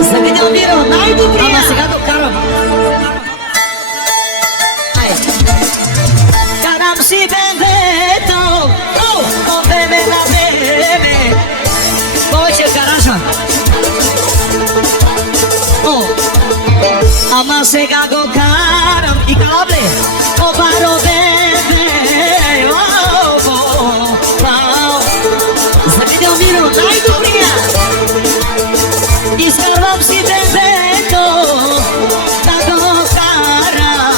Завидел Миро, най-добрия! Ама сега го карам. Карам си бебето, о, бебе на бебе. Повече каража. О, ама сега го карам и кабле. О, баро бебе, о, Завидел Миро, най-добрия! Изкарвам си бебето, да го карам,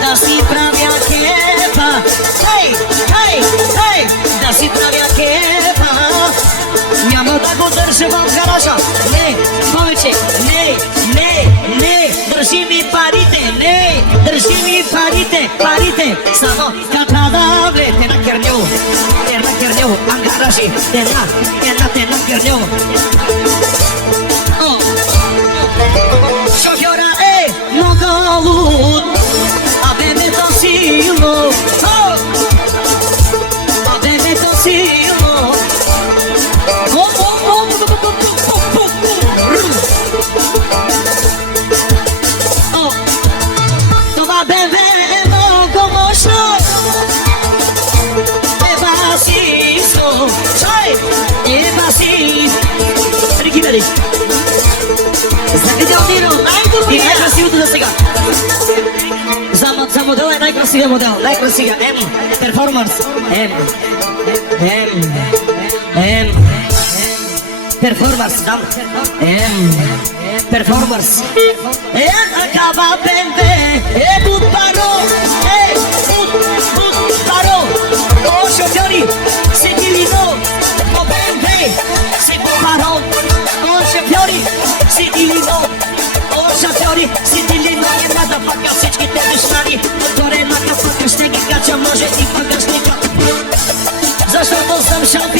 да си правя кефа. Хей, хей, хей, да си правя кефа. Няма да го държа в гаража. Не, повече, не, държи ми парите, не, държи ми парите. Само така да влете на керню, ангаражи, тена керню. Шофьора е много луд, а бебето силно, а бебето силно. Това бебе е много мощно, басисто, баси. Прикидали. Завидел Миро, най-добрия! И най-красивото за сега. За модел е най-красивия модел. Най-красивия. Перформанс. Перформанс, дам. Перформанс. Такава бембе. Будбаро. Будбаро. О, шофьори, си билино. О, бембе. Си будбаро. О, шофьори, си билино. О, шофьори, си билино. Една да пака всичките душмани. Отгоре на капака ще ги кача, може и пъгъшника. Защото съм шампион.